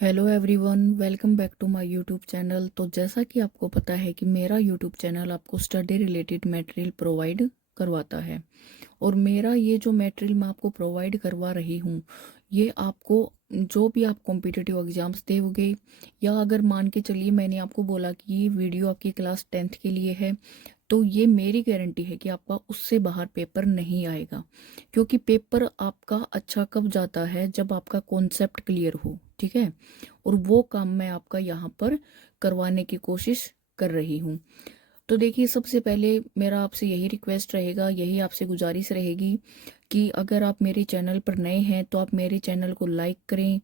Hello everyone, welcome back to my YouTube channel. तो जैसा कि आपको पता है कि मेरा यूट्यूब चैनल आपको स्टडी रिलेटेड मटेरियल प्रोवाइड करवाता है। और मेरा ये जो मटेरियल मैं आपको प्रोवाइड करवा रही हूँ, ये आपको जो भी आप कॉम्पिटिटिव एग्जाम्स दोगे, या अगर मान के चलिए मैंने आपको बोला कि ये वीडियो आपकी क्लास 10th के लिए है, तो ये मेरी गारंटी है कि आपका उससे बाहर पेपर नहीं आएगा। क्योंकि पेपर आपका अच्छा कब जाता है, जब आपका कॉन्सेप्ट क्लियर हो, ठीक है। और वो काम मैं आपका यहाँ पर करवाने की कोशिश कर रही हूँ। तो देखिए, सबसे पहले मेरा आपसे यही रिक्वेस्ट रहेगा, यही आपसे गुजारिश रहेगी कि अगर आप मेरे चैनल पर नए हैं तो आप मेरे चैनल को लाइक करें,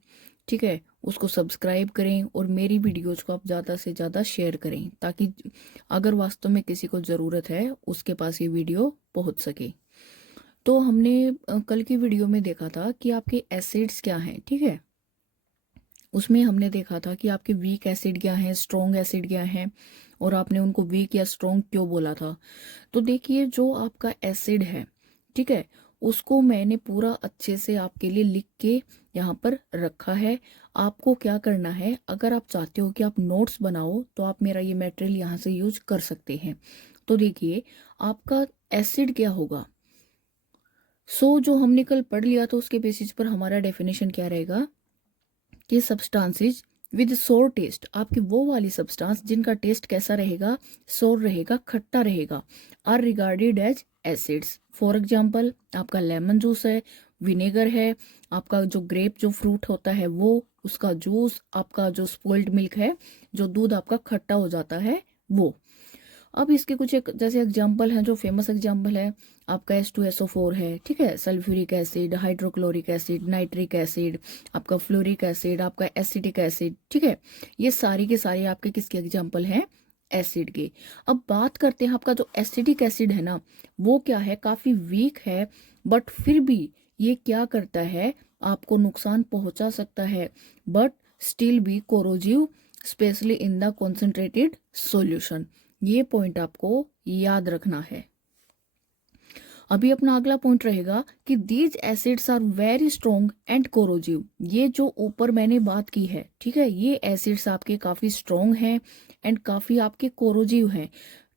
ठीक है, उसको सब्सक्राइब करें और मेरी वीडियोज को आप ज़्यादा से ज़्यादा शेयर करें, ताकि अगर वास्तव में किसी को ज़रूरत है उसके पास ये वीडियो पहुंच सके। तो हमने कल की वीडियो में देखा था कि आपके एसिड्स क्या हैं, ठीक है। उसमें हमने देखा था कि आपके वीक एसिड क्या हैं, स्ट्रॉन्ग एसिड क्या हैं, और आपने उनको वीक या स्ट्रॉन्ग क्यों बोला था। तो देखिए, जो आपका एसिड है, ठीक है, उसको मैंने पूरा अच्छे से आपके लिए लिख के यहाँ पर रखा है। आपको क्या करना है, अगर आप चाहते हो कि आप नोट्स बनाओ तो आप मेरा ये मटेरियल यहाँ से यूज कर सकते हैं। तो देखिए, आपका एसिड क्या होगा। जो हमने कल पढ़ लिया था उसके बेसिस पर हमारा डेफिनेशन क्या रहेगा कि सब्सटेंसेस विद सोर टेस्ट, आपकी वो वाली सब्सटेंस जिनका टेस्ट कैसा रहेगा, सोर रहेगा, खट्टा रहेगा, are regarded as acids. For example, आपका लेमन जूस है, विनेगर है, आपका जो ग्रेप जो फ्रूट होता है वो, उसका जूस, आपका जो स्पॉइल्ड मिल्क है, जो दूध आपका खट्टा हो जाता है वो। अब इसके कुछ एक जैसे एग्जाम्पल हैं, जो फेमस एग्जाम्पल है, आपका H2SO4 है, ठीक है, sulphuric acid, hydrochloric acid, nitric acid, आपका फ्लोरिक एसिड, आपका एसिटिक एसिड, ठीक है। ये सारी के सारे आपके किसके एग्जाम्पल हैं, एसिड के। अब बात करते हैं, आपका जो एसिडिक एसिड है ना, वो क्या है, काफी वीक है, बट फिर भी ये क्या करता है, आपको नुकसान पहुंचा सकता है, but still be corrosive, specially in the concentrated solution. ये पॉइंट आपको याद रखना है। अभी अपना अगला पॉइंट रहेगा कि these acids are very strong and corrosive. ये जो ऊपर मैंने बात की है, ठीक है, ये एसिड्स आपके काफी स्ट्रॉन्ग हैं एंड काफी आपके कोरोजिव हैं।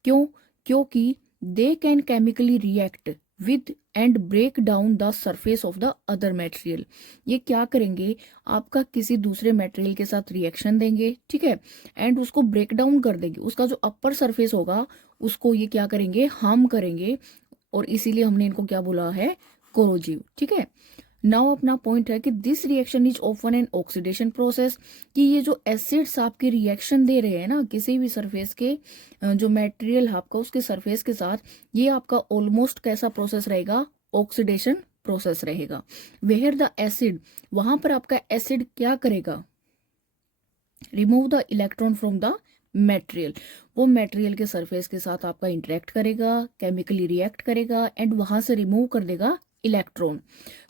क्यों? क्योंकि they can chemically react with and break down the surface of the other material. ये क्या करेंगे, आपका किसी दूसरे मटेरियल के साथ रिएक्शन देंगे, ठीक है, एंड उसको ब्रेक डाउन कर देंगे। उसका जो अपर सरफेस होगा उसको ये क्या करेंगे, हार्म करेंगे, और इसीलिए हमने इनको क्या बोला है, कोरोजिव, ठीक है। नाउ अपना पॉइंट है कि this reaction is often an oxidation process, कि ये जो एसिड्स आपके रिएक्शन दे रहे हैं ना किसी भी सरफेस के, जो मटेरियल है आपका उसके सरफेस के साथ, ये आपका ऑलमोस्ट कैसा प्रोसेस रहेगा, ऑक्सीडेशन प्रोसेस रहेगा। वेयर द एसिड, वहां पर आपका एसिड क्या करेगा, remove the electron from the material. वो मेटेरियल के सरफेस के साथ आपका इंटरेक्ट करेगा, केमिकली रिएक्ट करेगा, एंड वहां से रिमूव कर देगा electron,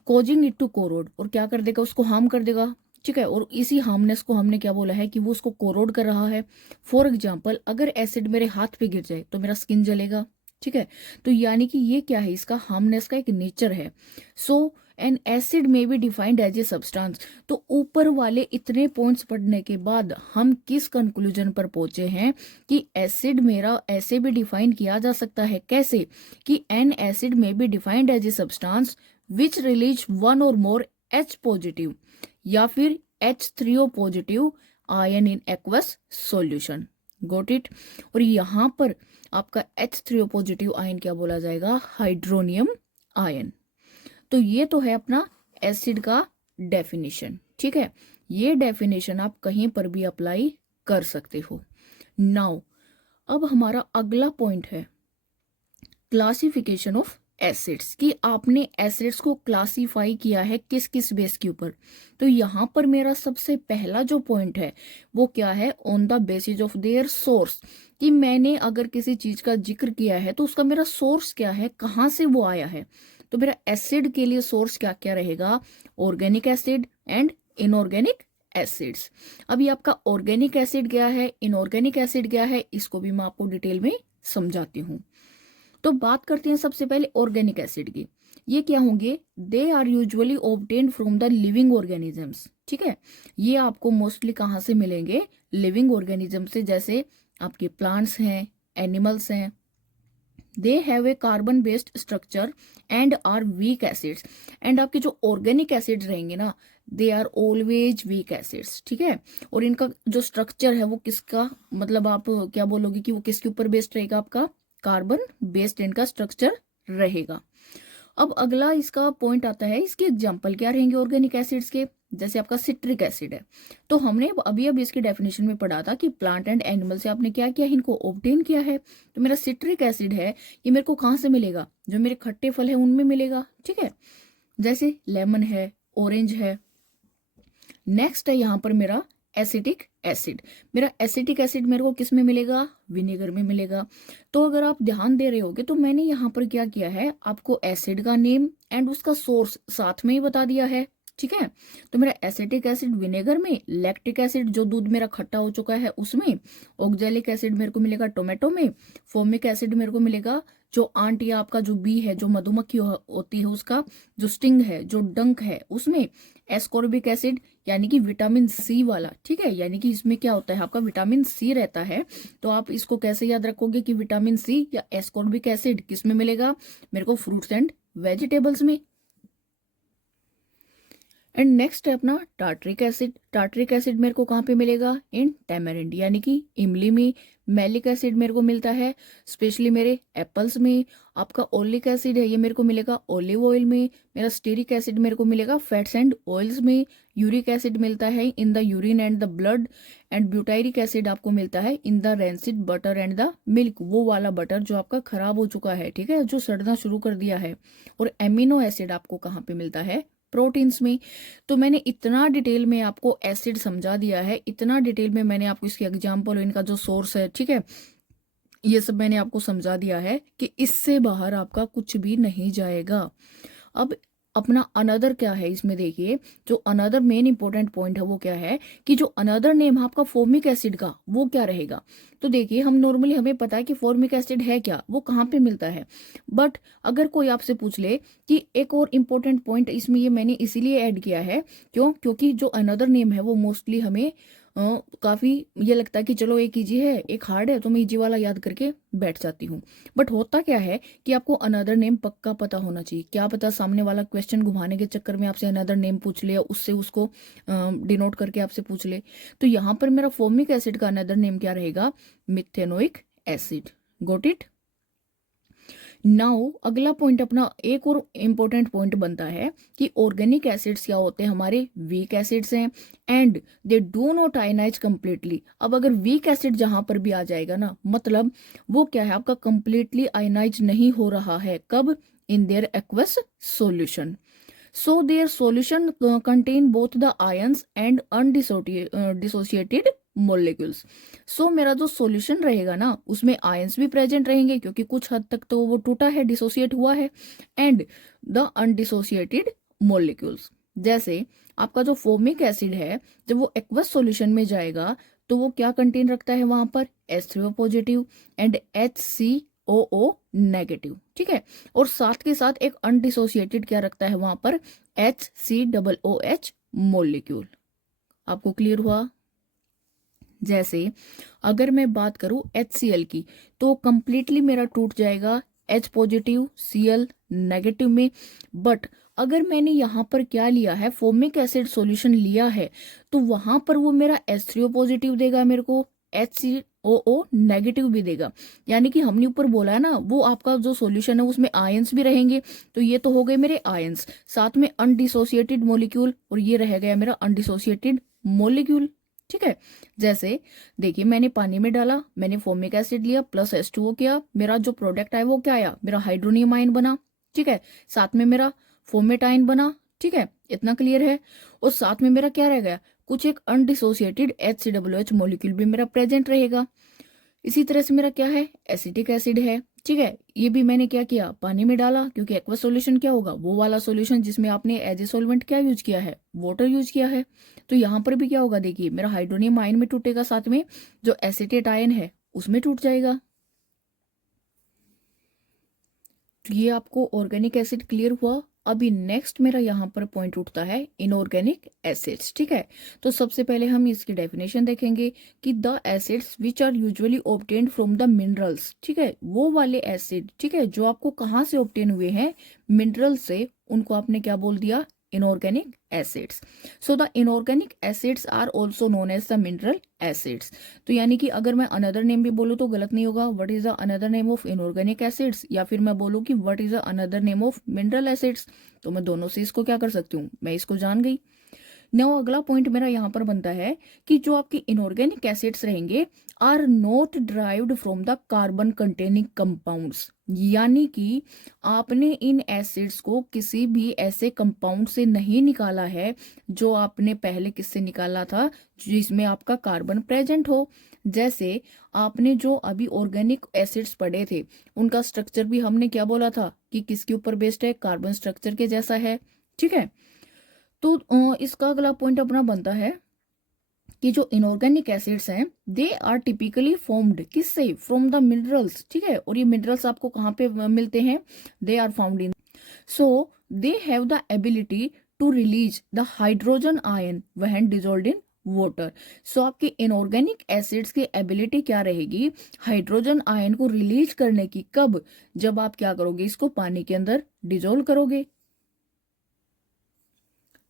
causing it to corrode, और क्या कर देगा, उसको हार्म कर देगा, ठीक है। और इसी हार्मनेस को हमने क्या बोला है कि वो उसको कोरोड कर रहा है। फॉर एग्जाम्पल, अगर एसिड मेरे हाथ पे गिर जाए तो मेरा स्किन जलेगा, ठीक है। तो यानी कि ये क्या है, इसका हार्मनेस का एक नेचर है। So an acid may be defined as a substance. तो ऊपर वाले इतने पॉइंट्स पढ़ने के बाद हम किस कंक्लूजन पर पहुंचे हैं कि एसिड मेरा ऐसे भी डिफाइन किया जा सकता है, कैसे, कि an acid may be defined as a substance which release one or more H positive या फिर H3O positive ion in aqueous solution. Got it. और यहाँ पर आपका H3O पॉजिटिव आयन क्या बोला जाएगा, हाइड्रोनियम आयन। तो ये तो है अपना एसिड का डेफिनेशन, ठीक है। ये डेफिनेशन आप कहीं पर भी अप्लाई कर सकते हो। नाउ अब हमारा अगला पॉइंट है क्लासिफिकेशन ऑफ एसिड्स, कि आपने एसिड्स को क्लासिफाई किया है किस किस बेस के ऊपर। तो यहाँ पर मेरा सबसे पहला जो पॉइंट है वो क्या है, on the basis of their source, कि मैंने अगर किसी चीज का जिक्र किया है तो उसका मेरा सोर्स क्या है, कहाँ से वो आया है। तो मेरा एसिड के लिए सोर्स क्या क्या रहेगा, organic acid and inorganic acids. अभी आपका ऑर्गेनिक एसिड क्या है, इनऑर्गेनिक एसिड क्या है, इसको भी मैं आपको डिटेल में समझाती हूँ। तो बात करते हैं सबसे पहले ऑर्गेनिक एसिड की। ये क्या होंगे, they are usually obtained from the living organisms, ठीक है। ये आपको मोस्टली कहाँ से मिलेंगे? लिविंग ऑर्गेनिज्म से, जैसे आपके प्लांट्स हैं, एनिमल्स हैं। They have a carbon based structure and are weak acids. And आपके जो ऑर्गेनिक एसिड्स रहेंगे ना, they are always weak acids, ठीक है। और इनका जो स्ट्रक्चर है वो किसका, मतलब आप क्या बोलोगे कि वो किसके ऊपर बेस्ड रहेगा? आपका कार्बन बेस्ड इनका स्ट्रक्चर रहेगा। अब अगला इसका पॉइंट आता है, इसके एग्जाम्पल क्या रहेंगे ऑर्गेनिक एसिड्स के? जैसे आपका सिट्रिक एसिड है, तो हमने अभी इसकी डेफिनेशन में पढ़ा था कि प्लांट एंड एनिमल से आपने क्या किया, इनको ऑब्टेन किया है। तो मेरा सिट्रिक एसिड है, ये मेरे को कहाँ से मिलेगा? जो मेरे खट्टे फल है उनमें मिलेगा, ठीक है। जैसे लेमन है, ऑरेंज है। नेक्स्ट है यहाँ पर मेरा एसिटिक एसिड। मेरा एसिटिक एसिड मेरे को किस में मिलेगा? विनेगर में मिलेगा। तो अगर आप ध्यान दे रहे होगे तो मैंने यहाँ पर क्या किया है, आपको एसिड का नेम एंड उसका सोर्स साथ में ही बता दिया है, ठीक है। तो मेरा एसिटिक एसिड विनेगर में, लैक्टिक एसिड जो दूध मेरा खट्टा हो चुका है उसमें, ऑक्जेलिक एसिड मेरे को मिलेगा टोमेटो में, फोमिक एसिड मेरे को मिलेगा जो आंट या आपका जो बी है, जो मधुमक्खी होती है उसका जो स्टिंग है, जो डंक है उसमें, एस्कॉर्बिक एसिड यानी कि विटामिन सी वाला, ठीक है। यानी कि इसमें क्या होता है, आपका विटामिन सी रहता है। तो आप इसको कैसे याद रखोगे कि विटामिन सी या एस्कॉर्बिक एसिड किस में मिलेगा? मेरे को फ्रूट्स एंड वेजिटेबल्स में। एंड नेक्स्ट है अपना टार्ट्रिक एसिड। टार्ट्रिक एसिड मेरे को कहाँ पे मिलेगा? इन टैमरिंड यानी कि इमली में। मैलिक एसिड मेरे को मिलता है स्पेशली मेरे एप्पल्स में। आपका ओलिक एसिड है, ये मेरे को मिलेगा ऑलिव ऑयल में। मेरा स्टेरिक एसिड मेरे को मिलेगा फैट्स एंड ऑयल्स में। यूरिक एसिड मिलता है in the urine and the blood. And butyric acid आपको मिलता है in the rancid butter and the milk, वो वाला बटर जो आपका खराब हो चुका है, ठीक है, जो सड़ना शुरू कर दिया है। और एमिनो एसिड आपको कहाँ पे मिलता है? प्रोटीन्स में। तो मैंने इतना डिटेल में आपको एसिड समझा दिया है, इतना डिटेल में मैंने आपको इसके एग्जाम्पल, इनका जो सोर्स है, ठीक है, ये सब मैंने आपको समझा दिया है कि इससे बाहर आपका कुछ भी नहीं जाएगा। अब अपना अनदर क्या है इसमें, देखिए जो अनदर मेन इंपॉर्टेंट पॉइंट है वो क्या है कि जो अनदर नेम है आपका फॉर्मिक एसिड का, वो क्या रहेगा? तो देखिए हम नॉर्मली हमें पता है कि फॉर्मिक एसिड है क्या, वो कहाँ पे मिलता है। बट अगर कोई आपसे पूछ ले कि एक और इम्पोर्टेंट पॉइंट इसमें, ये मैंने इसीलिए ऐड किया है, क्यों? क्योंकि जो अनदर नेम है वो मोस्टली हमें काफी ये लगता है कि चलो एक इजी है एक हार्ड है, तो मैं इजी वाला याद करके बैठ जाती हूँ। बट होता क्या है कि आपको अनदर नेम पक्का पता होना चाहिए। क्या पता सामने वाला क्वेश्चन घुमाने के चक्कर में आपसे अनदर नेम पूछ ले, उससे उसको डिनोट करके आपसे पूछ ले। तो यहाँ पर मेरा फॉर्मिक एसिड का अनदर नेम क्या रहेगा? Methanoic acid. Got it? Now अगला पॉइंट अपना एक और इम्पोर्टेंट पॉइंट बनता है कि ऑर्गेनिक एसिड्स क्या होते हैं? हमारे वीक एसिड्स हैं and they do not ionise completely. अब अगर वीक एसिड जहां पर भी आ जाएगा ना, मतलब वो क्या है, आपका कंप्लीटली आयनाइज नहीं हो रहा है। कब? In their aqueous solution. So their solution contain both the ions and undissociated molecules. So मेरा जो सॉल्यूशन रहेगा ना उसमें आयंस भी प्रेजेंट रहेंगे क्योंकि कुछ हद तक तो वो टूटा है, डिसोसिएट हुआ है, एंड द अनडिसोसिएटेड मोलिक्यूल्स। जैसे आपका जो फोमिक एसिड है, जब वो एक्वस सॉल्यूशन में जाएगा तो वो क्या कंटेन रखता है वहां पर? H3O positive and HCOO negative, ठीक है। और साथ के साथ एक अनडिसोसिएटेड क्या रखता है वहां पर? HCOOH molecule. आपको क्लियर हुआ? जैसे अगर मैं बात करूं HCl की, तो कंप्लीटली मेरा टूट जाएगा H पॉजिटिव Cl नेगेटिव में। बट अगर मैंने यहाँ पर क्या लिया है, फोमिक एसिड सॉल्यूशन लिया है, तो वहां पर वो मेरा H3O पॉजिटिव देगा मेरे को, HCOO नेगेटिव भी देगा। यानी कि हमने ऊपर बोला है ना, वो आपका जो सॉल्यूशन है उसमें आयंस भी रहेंगे। तो ये तो हो गए मेरे आयंस, साथ में अनडिसोसिएटेड मॉलिक्यूल, और ये रह गया मेरा अनडिसोसिएटेड मॉलिक्यूल, ठीक है। जैसे देखिए मैंने पानी में डाला, मैंने फोमिक एसिड लिया प्लस H2O किया, मेरा जो प्रोडक्ट आया वो क्या आया? मेरा हाइड्रोनियम आयन बना, ठीक है। साथ में मेरा फोमेट आयन बना, ठीक है, इतना क्लियर है। और साथ में मेरा क्या रह गया? कुछ एक अनडिसोसिएटेड HCOOH मॉलिक्यूल भी मेरा प्रेजेंट रहेगा। इसी तरह से मेरा क्या है? एसिटिक एसिड है, ठीक है। ये भी मैंने क्या किया? पानी में डाला, क्योंकि एक्वस सॉल्यूशन क्या होगा? वो वाला सॉल्यूशन जिसमें आपने एज ए सॉल्वेंट क्या यूज किया है? वाटर यूज किया है। तो यहाँ पर भी क्या होगा? देखिए मेरा हाइड्रोनियम आयन में टूटेगा, साथ में जो एसिटेट आयन है उसमें टूट जाएगा। तो ये आपको ऑर्गेनिक एसिड क्लियर हुआ। अभी नेक्स्ट मेरा यहाँ पर पॉइंट उठता है इनऑर्गेनिक एसिड्स। ठीक है, तो सबसे पहले हम इसकी डेफिनेशन देखेंगे कि the acids which are usually obtained from the minerals. ठीक है, वो वाले एसिड, ठीक है, जो आपको कहाँ से ऑब्टेन हुए हैं, मिनरल से, उनको आपने क्या बोल दिया, inorganic acids. So the inorganic acids are also known as the mineral acids. तो यानी कि अगर मैं अनदर नेम भी बोलूँ तो गलत नहीं होगा, what is the another name of inorganic acids, या फिर मैं बोलूँ कि what is the another name of mineral acids, तो मैं दोनों से इसको क्या कर सकती हूँ, मैं इसको जान गई। नो, अगला पॉइंट मेरा यहाँ पर बनता है कि जो आपके इनऑर्गेनिक एसिड्स रहेंगे are not derived from the carbon containing compounds, यानी कि आपने इन एसिड्स को किसी भी ऐसे कंपाउंड से नहीं निकाला है जो आपने पहले किससे निकाला था, जिसमें आपका कार्बन प्रेजेंट हो। जैसे आपने जो अभी ऑर्गेनिक एसिड्स पढ़े थे, उनका स्ट्रक्चर भी हमने क्या बोला था कि किसके ऊपर बेस्ड है, कार्बन स्ट्रक्चर के जैसा है। ठीक है, तो इसका अगला पॉइंट अपना बनता है कि जो इनऑर्गेनिक एसिड्स हैं दे आर टिपिकली फॉर्म्ड किससे, फ्रॉम द मिनरल्स। ठीक है, और ये मिनरल्स आपको कहाँ पे मिलते हैं, they are found in, so they have the ability to release the hydrogen ion when dissolved in water. So आपके इनऑर्गेनिक एसिड्स की एबिलिटी क्या रहेगी, हाइड्रोजन आयन को रिलीज करने की, कब, जब आप क्या करोगे, इसको पानी के अंदर डिजोल्व करोगे।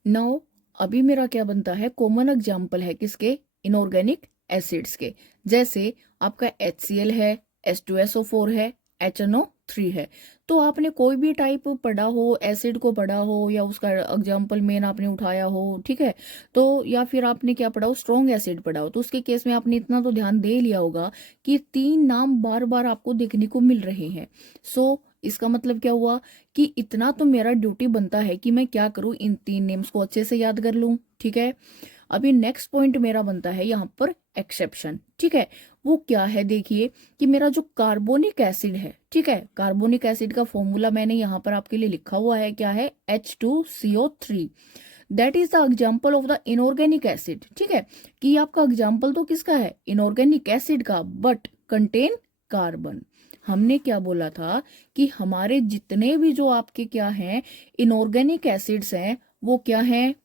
नाउ अभी मेरा क्या बनता है, कॉमन एग्जाम्पल है किसके, इनऑर्गेनिक एसिड्स के। जैसे आपका HCl है, H2SO4 है, HNO3 है। तो आपने कोई भी टाइप पढ़ा हो, एसिड को पढ़ा हो, या उसका एग्जाम्पल मेन आपने उठाया हो, ठीक है, तो या फिर आपने क्या पढ़ा हो, स्ट्रॉन्ग एसिड पढ़ा हो, तो उसके केस में आपने इतना तो ध्यान दे लिया होगा कि 3 नाम बार बार आपको देखने को मिल रहे हैं। सो इसका मतलब क्या हुआ कि इतना तो मेरा ड्यूटी बनता है कि मैं क्या करूं, इन 3 नेम्स को अच्छे से याद कर लूं। ठीक है, अभी नेक्स्ट पॉइंट मेरा बनता है यहाँ पर एक्सेप्शन। ठीक है, वो क्या है, देखिए कि मेरा जो कार्बोनिक एसिड है, ठीक है, कार्बोनिक एसिड का फॉर्मूला मैंने यहाँ पर आपके लिए लिखा हुआ है, क्या है, H2CO3, that is the example of the inorganic acid. ठीक है, कि आपका एग्जाम्पल तो किसका है, इनऑर्गेनिक एसिड का, बट कंटेन कार्बन। हमने क्या बोला था कि हमारे जितने भी जो आपके क्या हैं इनऑर्गेनिक एसिड्स हैं, वो क्या हैं,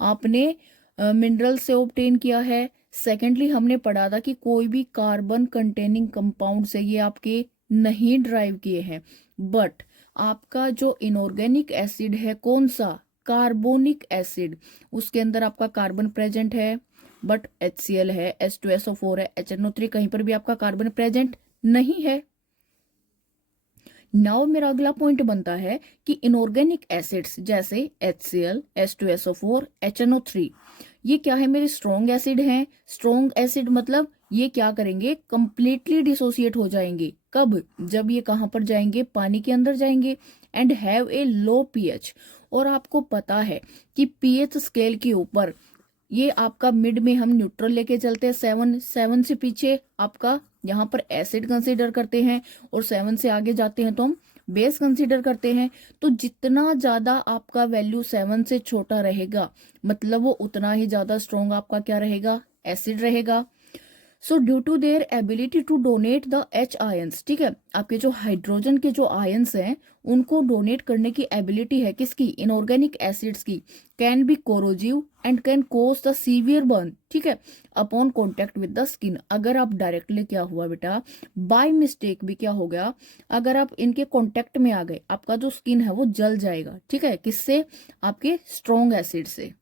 आपने मिनरल से ऑब्टेन किया है। सेकेंडली हमने पढ़ा था कि कोई भी कार्बन कंटेनिंग कंपाउंड से ये आपके नहीं ड्राइव किए हैं, बट आपका जो इनऑर्गेनिक एसिड है कौन सा, कार्बोनिक एसिड, उसके अंदर आपका कार्बन प्रेजेंट है, बट HCl है, H2SO4 है, HNO3, कहीं पर भी आपका कार्बन प्रेजेंट नहीं है। नाउ मेरा अगला पॉइंट बनता है कि इनऑर्गेनिक एसिड्स जैसे HCl, H2SO4, HNO3, ये क्या है, मेरे स्ट्रॉन्ग एसिड हैं। स्ट्रॉन्ग एसिड मतलब ये क्या करेंगे, कंप्लीटली डिसोसिएट हो जाएंगे, कब, जब ये कहां पर जाएंगे, पानी के अंदर जाएंगे, and have a low pH। और आपको पता है कि pH स्केल के ऊपर ये आपका मिड में हम न्यूट्रल लेके चलते हैं, 7 से पीछे आपका यहाँ पर एसिड कंसीडर करते हैं, और 7 से आगे जाते हैं तो हम बेस कंसीडर करते हैं। तो जितना ज्यादा आपका वैल्यू 7 से छोटा रहेगा, मतलब वो उतना ही ज्यादा स्ट्रॉन्ग आपका क्या रहेगा, एसिड रहेगा। So due to their ability to donate the H ions, ठीक है, आपके जो हाइड्रोजन के जो आयंस हैं उनको डोनेट करने की एबिलिटी है किसकी, इनऑर्गेनिक एसिड्स की, can be corrosive and can cause the severe burn, ठीक है, upon contact with the skin. अगर आप डायरेक्टली क्या हुआ बेटा, बाय मिस्टेक भी क्या हो गया, अगर आप इनके कॉन्टेक्ट में आ गए, आपका जो स्किन है वो जल जाएगा। ठीक है, किससे, आपके स्ट्रॉन्ग एसिड से।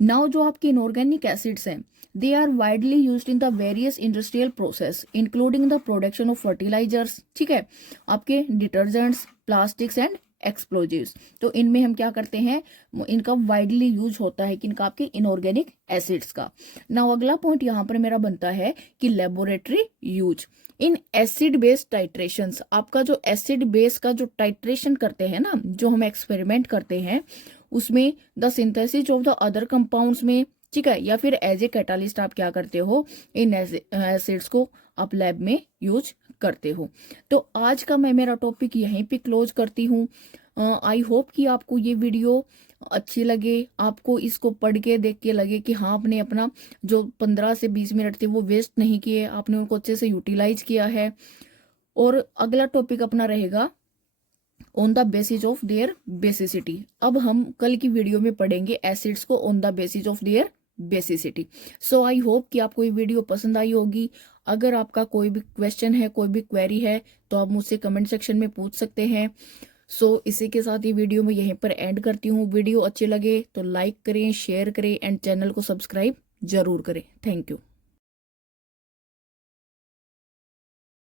नाउ जो आपके इनऑर्गेनिक एसिड्स हैं they are widely used in the various industrial process including the production of fertilisers, ठीक है, आपके डिटर्जेंट्स, प्लास्टिक्स एंड एक्सप्लोजिव्स। तो इनमें हम क्या करते हैं, इनका वाइडली यूज होता है कि इनका आपके इनऑर्गेनिक एसिड्स का। नाउ अगला पॉइंट यहाँ पर मेरा बनता है कि laboratory use in acid based titrations. आपका जो एसिड बेस का जो टाइट्रेशन करते हैं ना, जो हम एक्सपेरिमेंट करते हैं उसमें the synthesis of the other compounds में, ठीक है, या फिर एज ए कैटालिस्ट आप क्या करते हो, इन एसिड्स को आप लैब में यूज करते हो। तो आज का मैं मेरा टॉपिक यहीं पे क्लोज करती हूँ। आई होप कि आपको ये वीडियो अच्छी लगे, आपको इसको पढ़ के देख के लगे कि हाँ आपने अपना जो 15 से 20 मिनट थे वो वेस्ट नहीं किए, आपने उनको अच्छे से यूटिलाइज किया है। और अगला टॉपिक अपना रहेगा on the basis of their basicity. अब हम कल की वीडियो में पढ़ेंगे एसिड्स को on the basis of their basicity. So I hope कि आपको ये वीडियो पसंद आई होगी। अगर आपका कोई भी क्वेश्चन है, कोई भी क्वेरी है, तो आप मुझसे कमेंट सेक्शन में पूछ सकते हैं। सो इसी के साथ ये वीडियो मैं यहीं पर एंड करती हूँ। वीडियो अच्छे लगे तो लाइक करें, शेयर करें एंड चैनल को सब्सक्राइब जरूर करें। Thank you.